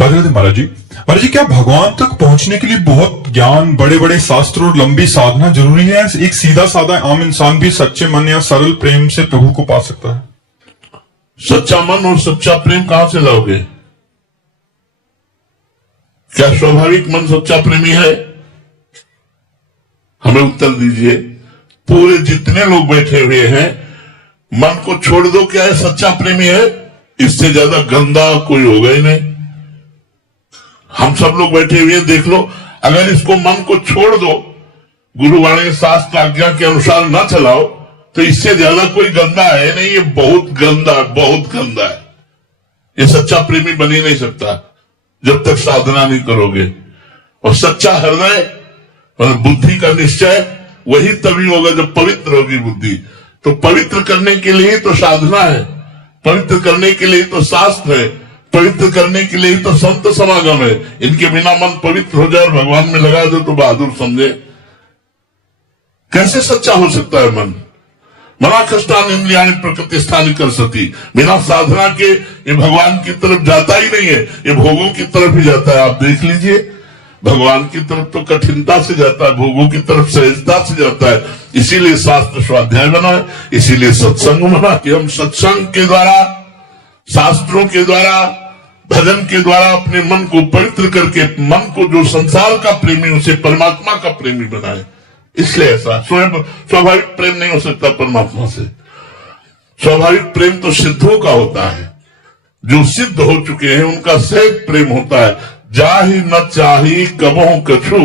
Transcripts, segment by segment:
राधे राधे महाराज जी। महाराज जी, क्या भगवान तक पहुंचने के लिए बहुत ज्ञान, बड़े बड़े शास्त्र और लंबी साधना जरूरी है? एक सीधा साधा आम इंसान भी सच्चे मन या सरल प्रेम से प्रभु को पा सकता है? सच्चा मन और सच्चा प्रेम कहां से लाओगे? क्या स्वाभाविक मन सच्चा प्रेमी है? हमें उत्तर दीजिए। पूरे जितने लोग बैठे हुए हैं, मन को छोड़ दो, क्या है सच्चा प्रेमी है? इससे ज्यादा गंदा कोई होगा ही नहीं। हम सब लोग बैठे हुए देख लो, अगर इसको मन को छोड़ दो, गुरुवाणी शास्त्र आज्ञा के अनुसार ना चलाओ, तो इससे ज्यादा कोई गंदा है नहीं। ये बहुत गंदा है, बहुत गंदा है। ये सच्चा प्रेमी बन ही नहीं सकता जब तक साधना नहीं करोगे। और सच्चा हृदय और बुद्धि का निश्चय वही तभी होगा जब पवित्र होगी बुद्धि। तो पवित्र करने के लिए तो साधना है, पवित्र करने के लिए तो शास्त्र है, पवित्र करने के लिए तो संत समागम है। इनके बिना मन पवित्र हो जाए और भगवान में लगा दो तो बहादुर समझे। कैसे सच्चा हो सकता है मन? मना कष्टान इंद्रियाणि प्रकृति स्थानी कर सती। बिना साधना के ये भगवान की तरफ जाता ही नहीं है, ये भोगों की तरफ ही जाता है। आप देख लीजिए, भगवान की तरफ तो कठिनता से जाता है, भोगों की तरफ सहजता से जाता है। इसीलिए शास्त्र स्वाध्याय बना है, इसीलिए सत्संग बना कि हम सत्संग के द्वारा, शास्त्रों के द्वारा, भजन के द्वारा अपने मन को पवित्र करके मन को जो संसार का प्रेमी उसे परमात्मा का प्रेमी बनाए। इसलिए ऐसा स्वयं स्वाभाविक प्रेम नहीं हो सकता परमात्मा से। स्वाभाविक प्रेम तो सिद्धों का होता है, जो सिद्ध हो चुके हैं उनका सहज प्रेम होता है। जाहि न चाही कबहु कछु,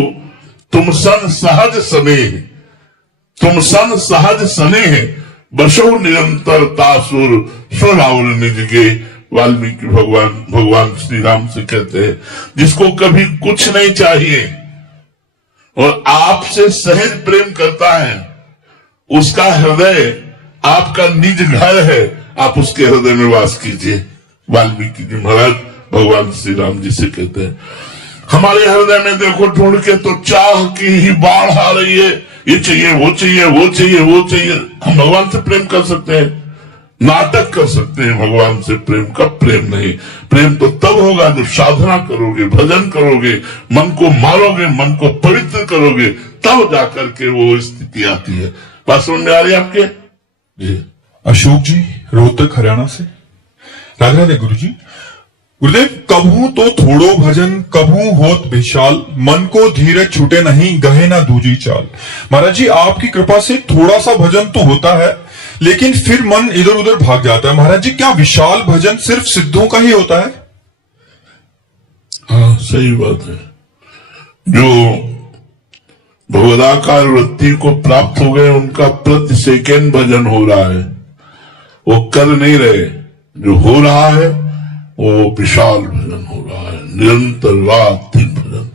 तुम सन सहज स्नेह, तुम सन सहज स्नेह, बसो निरंतर तासुर सोराउर निज गे। वाल्मीकि भगवान श्री राम से कहते हैं, जिसको कभी कुछ नहीं चाहिए और आपसे सहज प्रेम करता है, उसका हृदय आपका निज घर है, आप उसके हृदय में वास कीजिए। वाल्मीकि जी महाराज भगवान श्री राम जी से कहते हैं, हमारे हृदय में देखो ढूंढ के तो चाह की ही बाढ़ आ रही है, ये चाहिए, वो चाहिए, वो चाहिए, वो चाहिए। हम भगवान से प्रेम कर सकते हैं, नाटक कर सकते हैं भगवान से प्रेम का? प्रेम नहीं। प्रेम तो तब होगा जब साधना करोगे, भजन करोगे, मन को मारोगे, मन को पवित्र करोगे, तब जाकर के वो स्थिति आती है। बात समझ में आ रही है आपके? जी। अशोक जी रोहतक हरियाणा से। राधे राधे गुरु जी। गुरुदेव, कभू तो थोड़ो भजन कभू होत विशाल, मन को धीरज छूटे नहीं गहे ना दूजी चाल। महाराज जी, आपकी कृपा से थोड़ा सा भजन तो होता है, लेकिन फिर मन इधर उधर भाग जाता है। महाराज जी, क्या विशाल भजन सिर्फ सिद्धों का ही होता है? हाँ, सही बात है। जो भगवदाकार वृत्ति को प्राप्त हो गए, उनका प्रति सेकेंड भजन हो रहा है, वो कर नहीं रहे। जो हो रहा है वो विशाल भजन हो रहा है, निरंतर वाक्य भजन।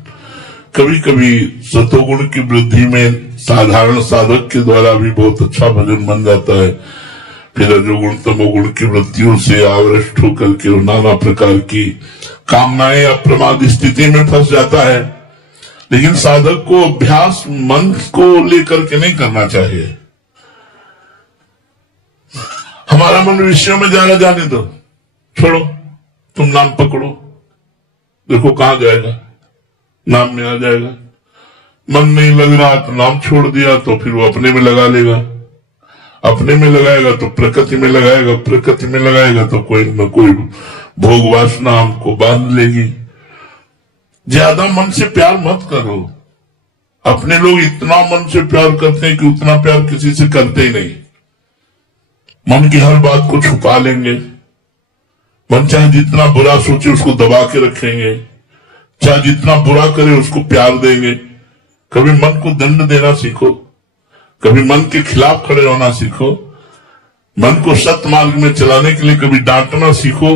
कभी कभी सतोगुण की वृद्धि में साधारण साधक के द्वारा भी बहुत अच्छा भजन बन जाता है। फिर रजोगुण तमोगुण की वृत्तियों से आवृष्ट होकर के नाना प्रकार की कामनाएं अप्रमाद स्थिति में फंस जाता है। लेकिन साधक को अभ्यास मन को लेकर के नहीं करना चाहिए। हमारा मन विषयों में ज्यादा जाने दो, छोड़ो, तुम नाम पकड़ो, देखो कहां जाएगा, नाम में आ जाएगा। मन नहीं लग रहा तो नाम छोड़ दिया, तो फिर वो अपने में लगा लेगा, अपने में लगाएगा तो प्रकृति में लगाएगा, प्रकृति में लगाएगा तो कोई न कोई भोग वासना हमको बांध लेगी। ज्यादा मन से प्यार मत करो। अपने लोग इतना मन से प्यार करते हैं कि उतना प्यार किसी से करते ही नहीं। मन की हर बात को छुपा लेंगे। मन चाहे जितना बुरा सोचे उसको दबा के रखेंगे, चाहे जितना बुरा करे उसको प्यार देंगे। कभी मन को दंड देना सीखो, कभी मन के खिलाफ खड़े होना सीखो, मन को सत्य मार्ग में चलाने के लिए कभी डांटना सीखो।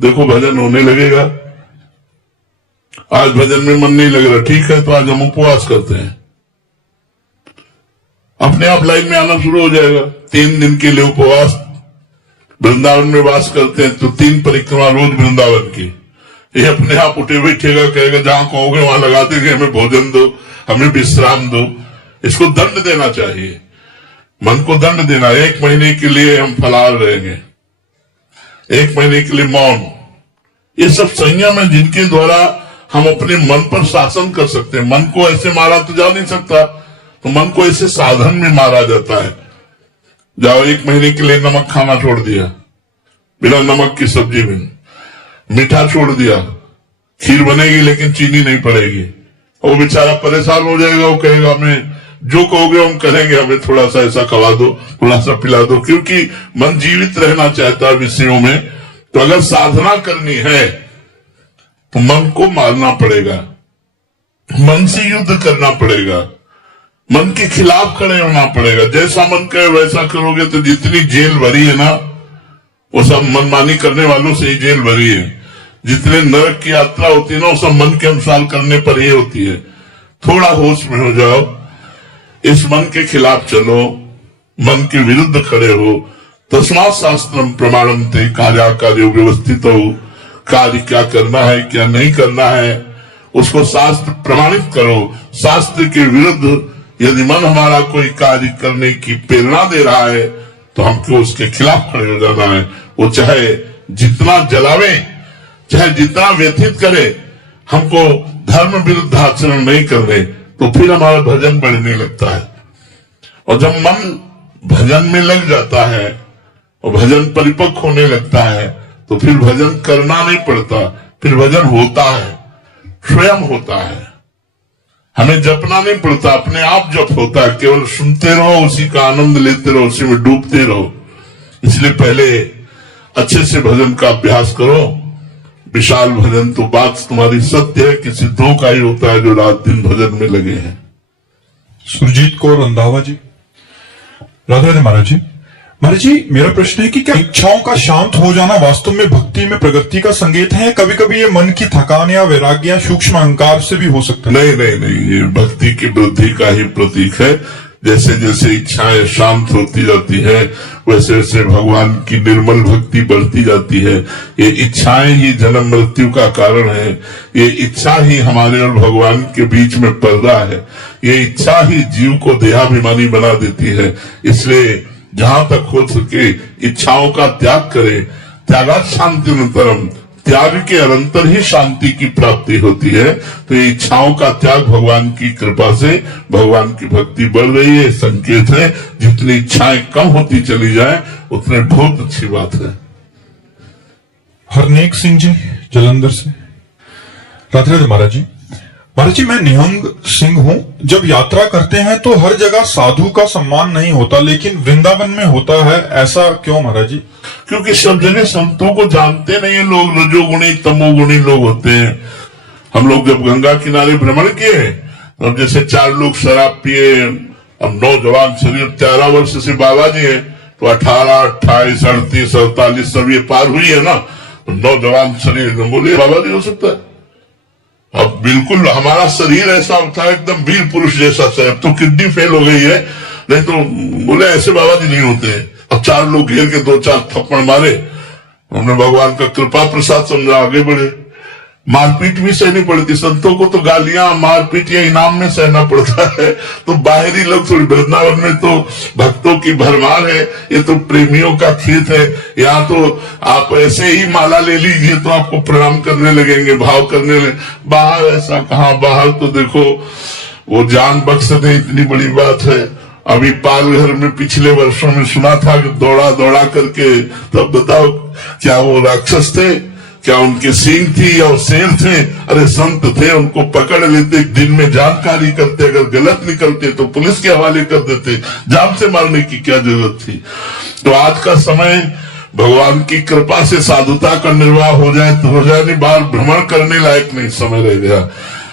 देखो भजन होने लगेगा। आज भजन में मन नहीं लग रहा, ठीक है, तो आज हम उपवास करते हैं, अपने आप लाइन में आना शुरू हो जाएगा। 3 दिन के लिए उपवास, वृंदावन में वास करते हैं तो 3 परिक्रमा रोज वृंदावन की। ये अपने आप उठे बैठेगा, कहेगा जहां कहोगे वहां लगा देंगे, हमें भोजन दो, हमें विश्राम दो। इसको दंड देना चाहिए, मन को दंड देना। 1 महीने के लिए हम फलाहार रहेंगे, 1 महीने के लिए मौन, ये सब संयम है जिनके द्वारा हम अपने मन पर शासन कर सकते हैं। मन को ऐसे मारा तो जा नहीं सकता, तो मन को ऐसे साधन में मारा जाता है। जाओ 1 महीने के लिए नमक खाना छोड़ दिया, बिना नमक की सब्जी में, मीठा छोड़ दिया, खीर बनेगी लेकिन चीनी नहीं पड़ेगी, वो बेचारा परेशान हो जाएगा। वो कहेगा हमें जो कहोगे हम करेंगे, हमें थोड़ा सा ऐसा खवा दो, थोड़ा सा पिला दो, क्योंकि मन जीवित रहना चाहता है विषयों में। तो अगर साधना करनी है तो मन को मारना पड़ेगा, मन से युद्ध करना पड़ेगा, मन के खिलाफ खड़े होना पड़ेगा। जैसा मन कहे वैसा करोगे तो जितनी जेल भरी है ना, वो सब मनमानी करने वालों से ही जेल भरी है। जितने नरक की यात्रा होती है ना, वो सब मन के अनुसार करने पर ही होती है। थोड़ा होश में हो जाओ, इस मन के खिलाफ चलो, मन के विरुद्ध खड़े हो। तस्मात् शास्त्रम प्रमाणन्ते कार्याकार्यो व्यवस्थित हो। कार्य क्या करना है क्या नहीं करना है उसको शास्त्र प्रमाणित करो। शास्त्र के विरुद्ध यदि मन हमारा कोई कार्य करने की प्रेरणा दे रहा है तो हमको उसके खिलाफ खड़े हो जाना है। वो चाहे जितना जलावे, चाहे जितना व्यथित करे, हमको धर्म विरुद्ध आचरण नहीं करने, तो फिर हमारा भजन बढ़ने लगता है। और जब मन भजन में लग जाता है और भजन परिपक्व होने लगता है तो फिर भजन करना नहीं पड़ता, फिर भजन होता है, स्वयं होता है। हमें जपना नहीं पड़ता, अपने आप जप होता है। केवल सुनते रहो, उसी का आनंद लेते रहो, उसी में डूबते रहो। इसलिए पहले अच्छे से भजन का अभ्यास करो। विशाल भजन तो बात तुम्हारी सत्य है कि सिद्धों का ही होता है जो रात दिन भजन में लगे हैं। सुरजीत कौर रंधावा जी। राधे राधे महाराज जी। महाराज जी, मेरा प्रश्न है कि क्या इच्छाओं का शांत हो जाना वास्तव में भक्ति में प्रगति का संकेत है? कभी कभी ये मन की थकान या वैराग्य या सूक्ष्म अहंकार से भी हो सकता है। नहीं नहीं नहीं, ये भक्ति की वृद्धि का ही प्रतीक है। जैसे जैसे इच्छाएं शांत होती जाती है वैसे वैसे भगवान की निर्मल भक्ति बढ़ती जाती है। ये इच्छाएं ही जन्म मृत्यु का कारण है। ये इच्छा ही हमारे और भगवान के बीच में पर्दा है। ये इच्छा ही जीव को देहाभिमानी बना देती है। इसलिए जहां तक हो सके इच्छाओं का त्याग करें। त्यागात् शान्तिरन्तरम्, त्याग के अनंतर ही शांति की प्राप्ति होती है। तो ये इच्छाओं का त्याग भगवान की कृपा से भगवान की भक्ति बढ़ रही है, संकेत है। जितनी इच्छाएं कम होती चली जाए उतने बहुत अच्छी बात है। हरनेक सिंह जी जलंधर से। राधे राधे महाराज जी। महाराज जी, मैं निहंग सिंह हूँ। जब यात्रा करते हैं तो हर जगह साधु का सम्मान नहीं होता, लेकिन वृंदावन में होता है। ऐसा क्यों महाराज जी? क्योंकि सब जगह संतों को जानते नहीं है लोग। रजोगुणी तमोगुणी लोग होते हैं। हम लोग जब गंगा किनारे भ्रमण किए तब जैसे 4 लोग शराब पिए। अब नौजवान शरीर 13 वर्ष से बाबा जी है तो 18, 28, 38, 48 सब ये पार हुई है ना। तो नौजवान शरीर बोले बाबा जी हो सकता है। अब बिल्कुल हमारा शरीर ऐसा होता है एकदम वीर पुरुष जैसा से। अब तो किडनी फेल हो गई है, नहीं तो बोले ऐसे बाबा जी नहीं होते। अब 4 लोग घेर के 2-4 थप्पड़ मारे। हमने भगवान का कृपा प्रसाद समझा, आगे बढ़े। मारपीट भी सहनी पड़ती। संतों को तो गालियां मारपीट या इनाम में सहना पड़ता है। तो बाहरी लोग थोड़ी, वृंदावन में तो भक्तों की भरमार है। ये तो प्रेमियों का खेत है। यहाँ तो आप ऐसे ही माला ले लीजिए तो आपको प्रणाम करने लगेंगे, भाव करने लगे। बाहर ऐसा कहाँ, बाहर तो देखो वो जान बख्श दे, इतनी बड़ी बात है। अभी पालघर में पिछले वर्षों में सुना था कि दौड़ा दौड़ा करके, तब बताओ क्या वो राक्षस थे, क्या उनके सींग थी या शेर थे? अरे संत थे, उनको पकड़ लेते, दिन में जानकारी करते, अगर गलत निकलते तो पुलिस के हवाले कर देते। जान से मारने की क्या जरूरत थी? तो आज का समय भगवान की कृपा से साधुता का निर्वाह हो जाए तो हो जाए, नहीं बाहर भ्रमण करने लायक नहीं समय रह गया।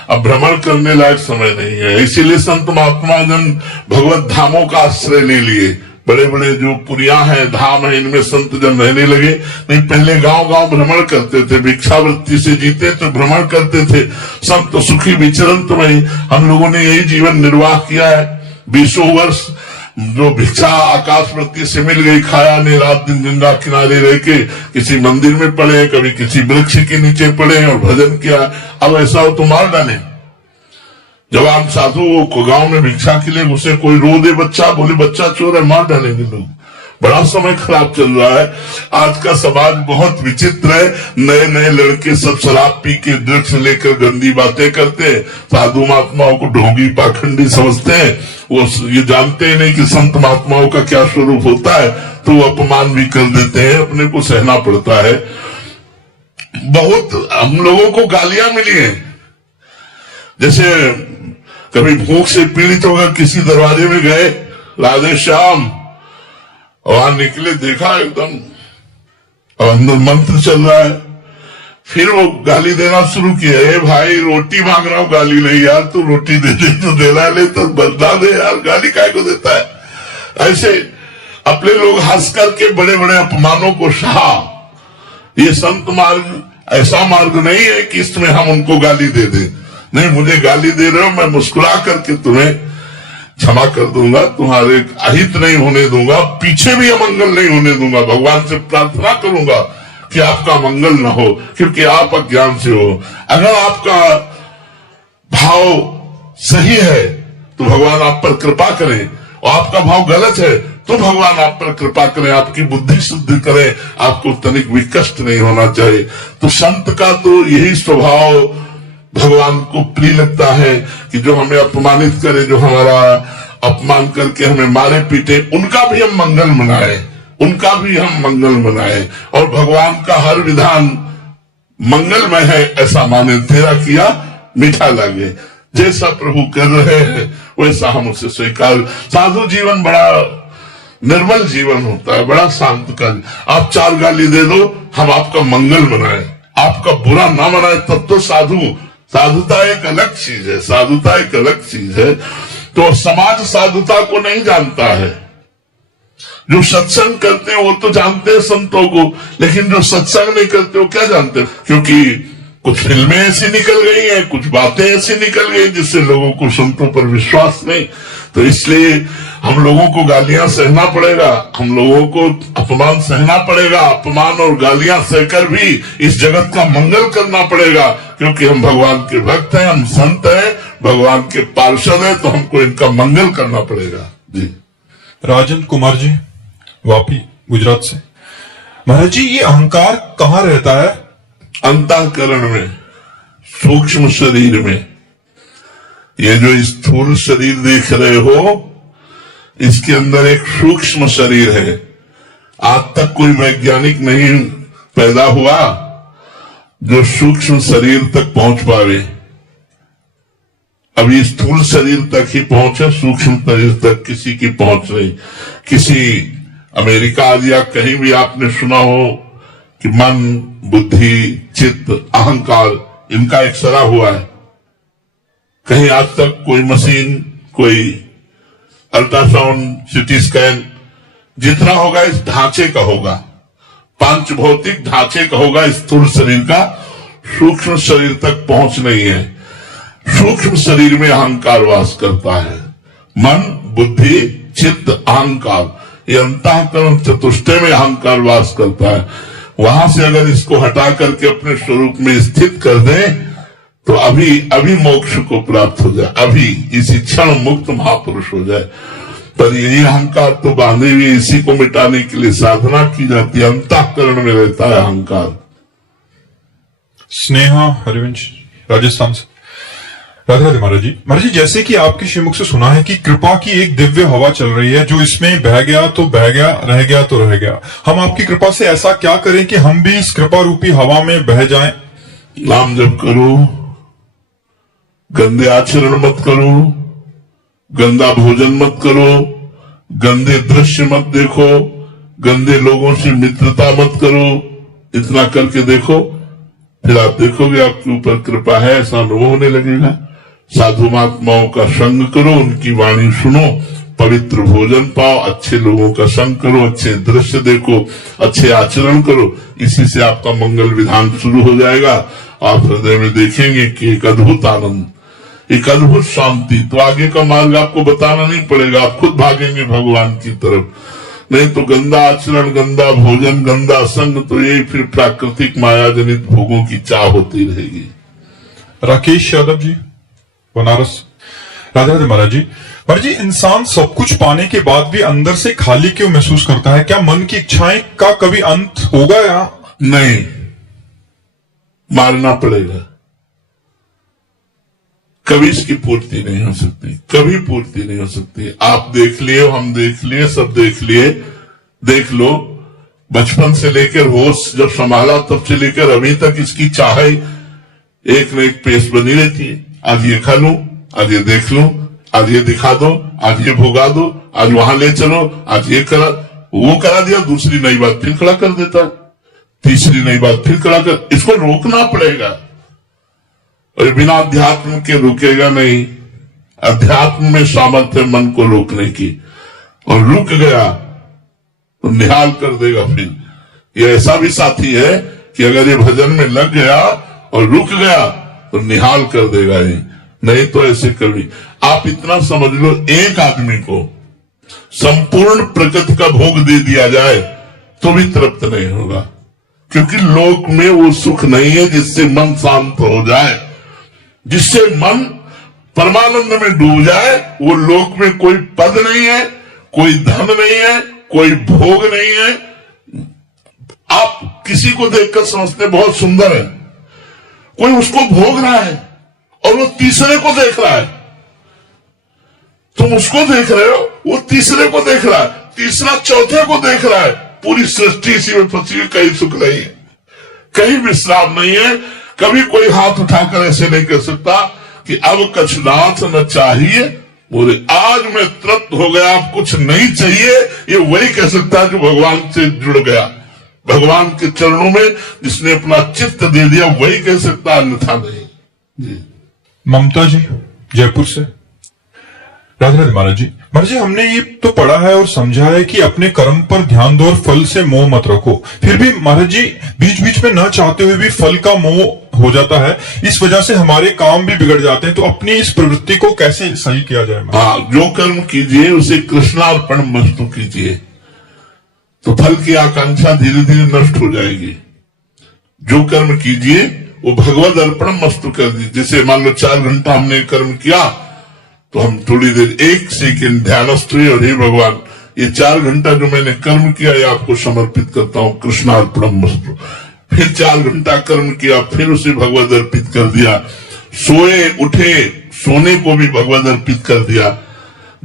अब भ्रमण करने लायक समय नहीं है। इसीलिए संत महात्मा जन भगवत धामों का आश्रय ले लिए। बड़े बड़े जो पुरिया हैं, धाम है, इनमें संत जन रहने लगे। नहीं पहले गांव गांव भ्रमण करते थे, भिक्षावृत्ति से जीते तो भ्रमण करते थे। संत सुखी विचरंत में हम लोगों ने यही जीवन निर्वाह किया है। 20 वर्ष जो भिक्षा आकाशवृत्ति से मिल गई, खाया ने, रात दिन गंगा किनारे रह के किसी मंदिर में पड़े, कभी किसी वृक्ष के नीचे पड़े और भजन किया। अब ऐसा हो तो मार डाले। जवान साधु को गांव में भिक्षा के लिए घुसे, कोई रो दे बच्चा, बोले बच्चा चोर है, मार डालेंगे लोग। बड़ा समय खराब चल रहा है। आज का समाज बहुत विचित्र है। नए नए लड़के सब शराब पी के ड्रग्स लेकर गंदी बातें करते हैं, साधु महात्माओं को ढोंगी पाखंडी समझते हैं। वो ये जानते ही नहीं कि संत महात्माओं का क्या स्वरूप होता है, तो वो अपमान भी कर देते हैं, अपने को सहना पड़ता है। बहुत हम लोगों को गालियां मिली हैं। जैसे कभी भूख से पीड़ित होकर किसी दरवाजे में गए, राधे श्याम, वहां निकले, देखा एकदम और अंदर मंत्र चल रहा है। फिर वो गाली देना शुरू किया, ए भाई रोटी मांग रहा हूं, गाली नहीं यार, तू रोटी दे दे, तो देना ले तो बदला दे यार, गाली काय को देता है। ऐसे अपने लोग हंस करके बड़े बड़े अपमानों को सहा। ये संत मार्ग ऐसा मार्ग नहीं है कि इसमें हम उनको गाली दे दे। नहीं, मुझे गाली दे रहे हो, मैं मुस्कुरा करके तुम्हें क्षमा कर दूंगा, तुम्हारे अहित नहीं होने दूंगा, पीछे भी अमंगल नहीं होने दूंगा। भगवान से प्रार्थना करूंगा कि आपका मंगल न हो, क्योंकि आप अज्ञान से हो। अगर आपका भाव सही है तो भगवान आप पर कृपा करें, और आपका भाव गलत है तो भगवान आप पर कृपा करें, आपकी बुद्धि शुद्ध करें, आपको तनिक भी कष्ट नहीं होना चाहिए। तो संत का तो यही स्वभाव भगवान को प्रिय लगता है कि जो हमें अपमानित करे, जो हमारा अपमान करके हमें मारे पीटे, उनका भी हम मंगल मनाए, उनका भी हम मंगल मनाए। और भगवान का हर विधान मंगलमय है ऐसा माने, तेरा किया मीठा लगे। जैसा प्रभु कर रहे हैं वैसा हम उसे स्वीकार। साधु जीवन बड़ा निर्मल जीवन होता है, बड़ा शांत का। आप 4 गाली दे दो, हम आपका मंगल मनाए, आपका बुरा ना मनाए, तब तो साधुता एक अलग चीज है, साधुता एक अलग चीज है। तो समाज साधुता को नहीं जानता है। जो सत्संग करते हैं वो तो जानते हैं संतों को, लेकिन जो सत्संग नहीं करते वो क्या जानते हैं? क्योंकि कुछ फिल्में ऐसी निकल गई हैं, कुछ बातें ऐसी निकल गई जिससे लोगों को संतों पर विश्वास नहीं। तो इसलिए हम लोगों को गालियां सहना पड़ेगा, हम लोगों को अपमान सहना पड़ेगा। अपमान और गालियां सहकर भी इस जगत का मंगल करना पड़ेगा, क्योंकि हम भगवान के भक्त हैं, हम संत हैं, भगवान के पार्षद हैं, तो हमको इनका मंगल करना पड़ेगा। जी राजन कुमार जी, वापी गुजरात से। महाराज जी, ये अहंकार कहाँ रहता है? अंतःकरण में, सूक्ष्म शरीर में। ये जो स्थूल शरीर देख रहे हो, इसके अंदर एक सूक्ष्म शरीर है। आज तक कोई वैज्ञानिक नहीं पैदा हुआ जो सूक्ष्म शरीर तक पहुंच पावे। अभी स्थूल शरीर तक ही पहुंचे, सूक्ष्म शरीर तक किसी की पहुंच नहीं। किसी अमेरिका या कहीं भी आपने सुना हो कि मन, बुद्धि, चित्त, अहंकार, इनका एक्सरा हुआ है? कहीं आज तक कोई मशीन, कोई अल्ट्रासाउंड, सिटी स्कैन, जितना होगा इस ढांचे का होगा, पांच भौतिक ढांचे का होगा, स्थूल शरीर का। सूक्ष्म शरीर तक पहुंच नहीं है। सूक्ष्म शरीर में अहंकार वास करता है। मन, बुद्धि, चित्त, अहंकार, ये अंतःकरण चतुष्टय में अहंकार वास करता है। वहां से अगर इसको हटा करके अपने स्वरूप में स्थित कर दें तो अभी मोक्ष को प्राप्त हो जाए, अभी इसी क्षण मुक्त महापुरुष हो जाए। पर यही अहंकार तो बांधे हुए, इसी को मिटाने के लिए साधना की जाती है। अंतःकरण में रहता है अहंकार। स्नेहा हरिवंश, राजस्थान से। राधे राधे महाराज जी। महाराज जी, जैसे कि आपके श्रीमुख से सुना है कि कृपा की एक दिव्य हवा चल रही है, जो इसमें बह गया तो बह गया, रह गया तो रह गया। हम आपकी कृपा से ऐसा क्या करें कि हम भी इस कृपा रूपी हवा में बह जाएं? नाम जप करो, गंदे आचरण मत करो, गंदा भोजन मत करो, गंदे दृश्य मत देखो, गंदे लोगों से मित्रता मत करो। इतना करके देखो, फिर आप देखोगे आपके ऊपर कृपा है, ऐसा अनुभव होने लगेगा। साधु महात्माओं का संग करो, उनकी वाणी सुनो, पवित्र भोजन पाओ, अच्छे लोगों का संग करो, अच्छे दृश्य देखो, अच्छे आचरण करो। इसी से आपका मंगल विधान शुरू हो जाएगा। आप हृदय में देखेंगे कि एक अद्भुत आनंद, एक अद्भुत शांति। तो आगे का मार्ग आपको बताना नहीं पड़ेगा, आप खुद भागेंगे भगवान की तरफ। नहीं तो गंदा आचरण, गंदा भोजन, गंदा संग, तो ये फिर प्राकृतिक माया जनित भोगों की चाह होती रहेगी। राकेश यादव जी, बनारस। राधे राधे महाराज जी इंसान सब कुछ पाने के बाद भी अंदर से खाली क्यों महसूस करता है? क्या मन की इच्छाएं का कभी अंत होगा या नहीं? मारना पड़ेगा, कभी इसकी पूर्ति नहीं हो सकती, कभी पूर्ति नहीं हो सकती। आप देख लिए, हम देख लिए, सब देख लिए, देख लो, बचपन से लेकर होश जब संभाला तब से लेकर अभी तक इसकी चाहे एक न एक पेश बनी रहती है। आज ये खा लूं, आज ये देख लूं, आज ये दिखा दो, आज ये भुगा दो, आज वहां ले चलो, आज ये करा, वो करा दिया, दूसरी नई बात फिर खड़ा कर देता है, तीसरी नई बात फिर खड़ा कर। इसको रोकना पड़ेगा, और बिना अध्यात्म के रुकेगा नहीं। अध्यात्म में सामर्थ्य मन को रोकने की, और रुक गया तो निहाल कर देगा। फिर ये ऐसा भी साथी है कि अगर ये भजन में लग गया और रुक गया तो निहाल कर देगा ये, नहीं तो ऐसे कभी। आप इतना समझ लो, एक आदमी को संपूर्ण प्रकृति का भोग दे दिया जाए तो भी तृप्त नहीं होगा, क्योंकि लोक में वो सुख नहीं है जिससे मन शांत हो जाए, जिससे मन परमानंद में डूब जाए। वो लोक में कोई पद नहीं है, कोई धन नहीं है, कोई भोग नहीं है। आप किसी को देखकर समझते बहुत सुंदर है, कोई उसको भोग रहा है और वो तीसरे को देख रहा है। तुम उसको देख रहे हो, वो तीसरे को देख रहा है, तीसरा चौथे को देख रहा है। पूरी सृष्टि इसी में फंसी हुई, कहीं सुख नहीं है, कहीं विश्राम नहीं है। कभी कोई हाथ उठाकर ऐसे नहीं कह सकता कि अब कछुनाथ न चाहिए, बोले आज मैं तृप्त हो गया, अब कुछ नहीं चाहिए। ये वही कह सकता है कि भगवान से जुड़ गया, भगवान के चरणों में जिसने अपना चित्त दे दिया, वही कह सकता, अन्यथा नहीं। जी ममता जी जयपुर से। राधे राधे महाराज जी हमने ये तो पढ़ा है और समझा है कि अपने कर्म पर ध्यान दो और फल से मोह मत रखो। फिर भी महाराज जी बीच बीच में न चाहते हुए भी फल का मोह हो जाता है, इस वजह से हमारे काम भी बिगड़ जाते हैं। तो अपनी इस प्रवृत्ति को कैसे सही किया जाए? हाँ, जो कर्म कीजिए उसे कृष्णार्पण मस्तु कीजिए, तो फल की आकांक्षा धीरे धीरे नष्ट हो जाएगी। जो कर्म कीजिए वो भगवद अर्पण मस्तु कर दीजिए। जैसे मान लो 4 घंटा हमने कर्म किया, तो हम थोड़ी देर 1 सेकंड ध्यानस्थ हुए और हे भगवान, ये 4 घंटा जो मैंने कर्म किया ये आपको समर्पित करता हूँ, कृष्णार्पण मस्तु। फिर 4 घंटा कर्म किया, फिर उसे भगवद अर्पित कर दिया। सोए उठे, सोने को भी भगवद अर्पित कर दिया।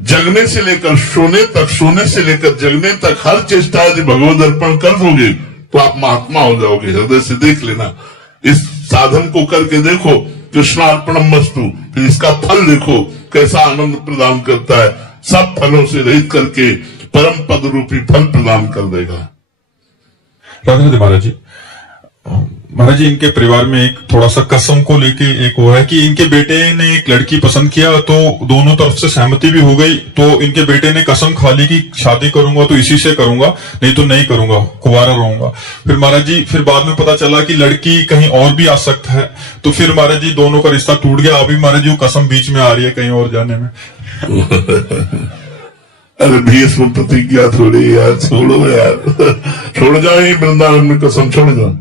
जगने से लेकर सोने तक, सोने से लेकर जगने तक हर चेष्टा यदि भगवद अर्पण कर दोगे तो आप महात्मा हो जाओगे। हृदय से देख लेना, इस साधन को करके देखो, कृष्णार्पणम मस्तु, फिर इसका फल देखो कैसा आनंद प्रदान करता है। सब फलों से रहित करके परम पद रूपी फल प्रदान कर देगा। राधे राधे महाराज जी इनके परिवार में एक थोड़ा सा कसम को लेके एक वो है कि इनके बेटे ने एक लड़की पसंद किया, तो दोनों तरफ से सहमति भी हो गई। तो इनके बेटे ने कसम खा ली कि शादी करूंगा तो इसी से करूंगा, नहीं तो नहीं करूंगा, कुंवारा रहूंगा। फिर महाराज जी फिर बाद में पता चला कि लड़की कहीं और भी आसक्त है, तो फिर महाराज जी दोनों का रिश्ता टूट गया। अभी महाराज जी वो कसम बीच में आ रही है कहीं और जाने में। अरे भीष्म प्रतिज्ञा थोड़ी यार, छोड़ो यार, छोड़ जाओ ये वृंदावन में कसम, छोड़ जाओ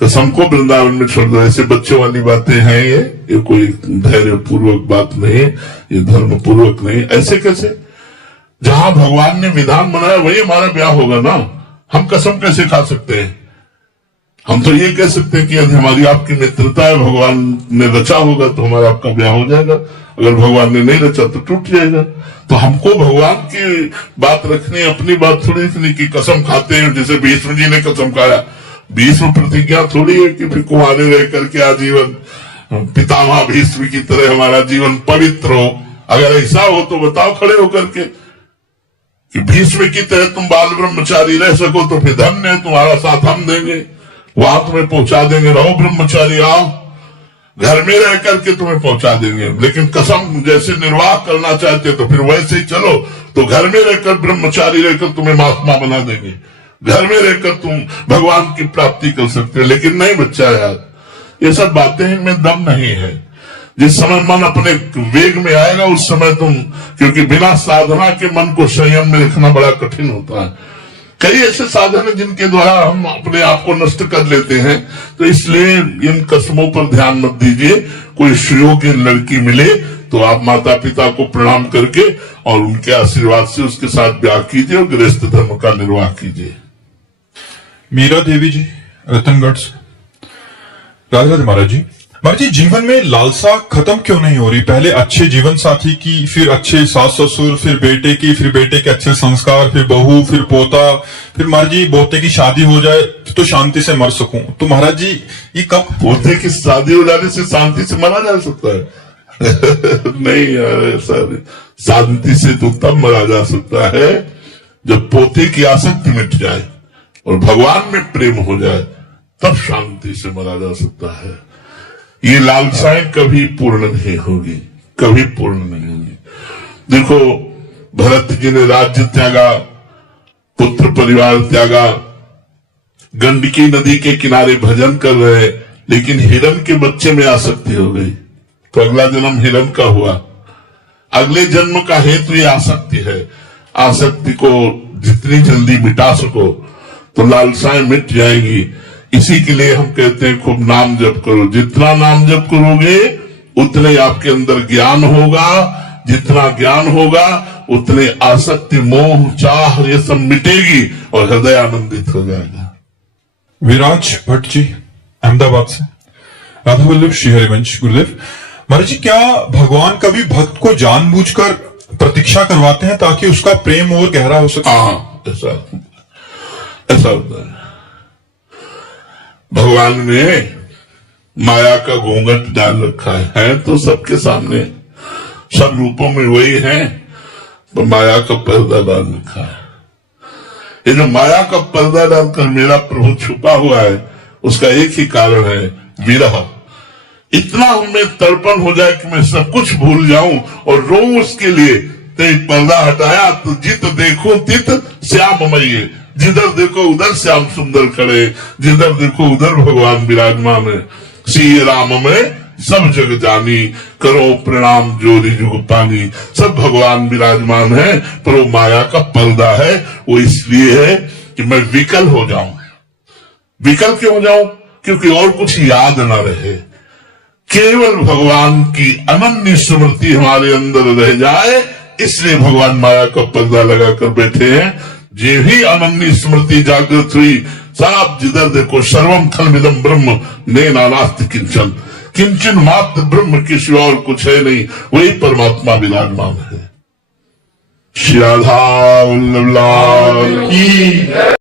कसम को, वृंदावन में छोड़ दो। ऐसे बच्चों वाली बातें हैं ये कोई धैर्य पूर्वक बात नहीं, ये धर्म पूर्वक नहीं। ऐसे कैसे? जहां भगवान ने विधान बनाया वही हमारा ब्याह होगा ना। हम कसम कैसे खा सकते हैं? हम तो ये कह सकते हैं कि यदि हमारी आपकी मित्रता है, भगवान ने रचा होगा तो हमारा आपका ब्याह हो जाएगा, अगर भगवान ने नहीं रचा तो टूट जाएगा। तो हमको भगवान की बात रखनी, अपनी बात थोड़ी रखनी कि कसम खाते हैं जैसे भीष्म जी ने कसम खाया। भीष्म प्रतिज्ञा थोड़ी है कि फिर कुंवारे रह करके आजीवन पितामह भीष्म की तरह हमारा जीवन पवित्र हो। अगर ऐसा हो तो बताओ खड़े होकर के कि भीष्म की तरह तुम बाल ब्रह्मचारी रह सको तो फिर धन्य है, तुम्हारा साथ हम देंगे, वहां तुम्हें पहुंचा देंगे, रहो ब्रह्मचारी, आओ घर में रह करके तुम्हें पहुंचा देंगे। लेकिन कसम जैसे निर्वाह करना चाहते तो फिर वैसे ही चलो, तो घर में रहकर ब्रह्मचारी रहकर तुम्हें महात्मा बना देंगे, घर में रहकर तुम भगवान की प्राप्ति कर सकते हो। लेकिन नहीं बच्चा यार, ये सब बातें इनमें दम नहीं है। जिस समय मन अपने वेग में आएगा उस समय तुम, क्योंकि बिना साधना के मन को संयम में रखना बड़ा कठिन होता है। कई ऐसे साधन हैं जिनके द्वारा हम अपने आप को नष्ट कर लेते हैं। तो इसलिए इन कसमों पर ध्यान मत दीजिए। कोई सुयोग्य लड़की मिले तो आप माता पिता को प्रणाम करके और उनके आशीर्वाद से उसके साथ ब्याह कीजिए और गृहस्थ धर्म का निर्वाह कीजिए। मीरा देवी जी, रतनगढ़ से। राधे राधे महाराज जी। महाराज जी, जीवन में लालसा खत्म क्यों नहीं हो रही? पहले अच्छे जीवन साथी की, फिर अच्छे सास ससुर, फिर बेटे की, फिर बेटे के अच्छे संस्कार, फिर बहू, फिर पोता, फिर महाराज जी पोते की शादी हो जाए तो शांति से मर सकूं। तो महाराज जी ये कब? पोते की शादी हो जाने से शांति से मरा जा सकता है? नहीं यार, सर, शांति से तो तब मरा जा सकता है जब पोते की आसक्ति मिट जाए और भगवान में प्रेम हो जाए, तब शांति से मरा जा सकता है। ये लालसाएं कभी पूर्ण नहीं होगी, कभी पूर्ण नहीं होगी। देखो, भरत जी ने राज्य त्यागा, पुत्र परिवार त्यागा, गंडकी नदी के किनारे भजन कर रहे, लेकिन हिरण के बच्चे में आसक्ति हो गई, तो अगला जन्म हिरण का हुआ। अगले जन्म का हेतु ये आसक्ति है। आसक्ति को जितनी जल्दी मिटा सको तो लालसाएं मिट जाएंगी। इसी के लिए हम कहते हैं खूब नाम जप करो। जितना नाम जप करोगे उतने आपके अंदर ज्ञान होगा, जितना ज्ञान होगा उतने आसक्ति, मोह, चाह ये सब मिटेगी और हृदय आनंदित हो जाएगा। विराज भट्ट जी, अहमदाबाद से। राधा वल्लभ श्री हरिवंश। गुरुदेव महाराज जी, क्या भगवान कभी भक्त को जानबूझकर प्रतीक्षा करवाते हैं ताकि उसका प्रेम और गहरा हो सके? हाँ, ऐसा होता है। भगवान ने माया का घूंघट डाल रखा है तो सबके सामने, सब रूपों में वही है, तो माया का पर्दा डाल रखा है। ये जो माया का पर्दा डालकर मेरा प्रभु छुपा हुआ है, उसका एक ही कारण है, विरह। इतना हमें तड़पण हो जाए कि मैं सब कुछ भूल जाऊं और रोऊं उसके लिए। तो एक पर्दा हटाया तो जित देखो तित श्याममयी, जिधर देखो उधर श्याम सुंदर खड़े, जिधर देखो उधर भगवान विराजमान है। श्री राम में सब जग जानी, करो प्रणाम जोरी जुग पानी। सब भगवान विराजमान है, पर वो माया का पर्दा है। वो इसलिए है कि मैं विकल हो जाऊं। विकल क्यों हो जाऊं? क्योंकि और कुछ याद ना रहे, केवल भगवान की अनन्य स्मृति हमारे अंदर रह जाए, इसलिए भगवान माया का पर्दा लगाकर बैठे हैं। जे भी अनन्य स्मृति जागृत हुई, सब जिधर देखो सर्वम खलमिदम ब्रह्म ने नानास्ति किंचन, किंचन मात्र ब्रह्म के सिवा और कुछ है नहीं, वही परमात्मा विराजमान है। श्री राधा वल्लभ लाल की